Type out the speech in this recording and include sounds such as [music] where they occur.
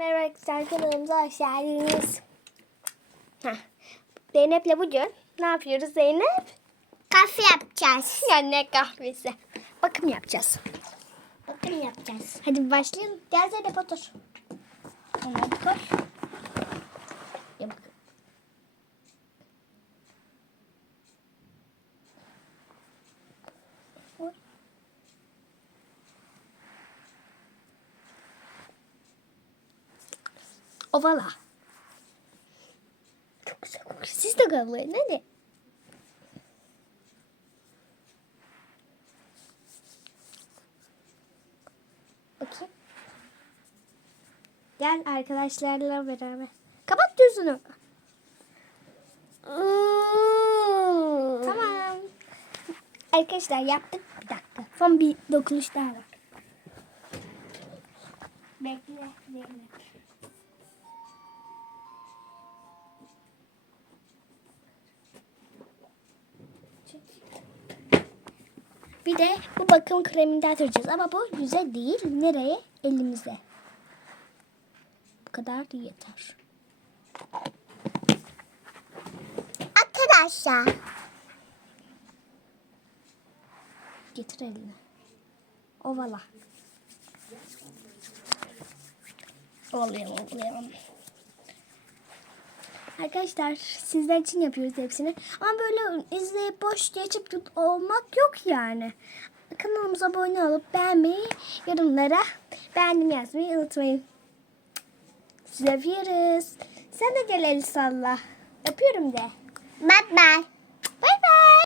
merhaba arkadaşlar kanalımıza hoş geldiniz. Heh. Zeynep'le bugün ne yapıyoruz Zeynep? Kahve yapacağız. [laughs] Ya ne kahvesi. Bakım yapacağız. Bakın yapacağız. Hadi başlayalım. Gel Zeynep otur. Evet koy. Ovala. Çok güzel kokuyor. Siz de kavlayın hadi. Bakayım. Gel arkadaşlarla beraber. Kapat gözünü. Tamam. Arkadaşlar yaptık. Bir dakika. Son bir dokunuş daha var. Bekle. Bekle. Bir de bu bakım kremini de atacağız. Ama bu güzel değil. Nereye? Elimize. Bu kadar yeter. Arkadaşlar. Getir eline. Ovala. Ovalayalım, ovalayalım. Arkadaşlar sizler için yapıyoruz hepsini. Ama böyle izleyip boş geçip tut- olmak yok yani. Kanalımıza abone olup beğenmeyi, yorumlara beğendim yazmayı unutmayın. Sizi öpüyoruz. Sen de gel el salla. Öpüyorum de. Bye bye. Bay bay.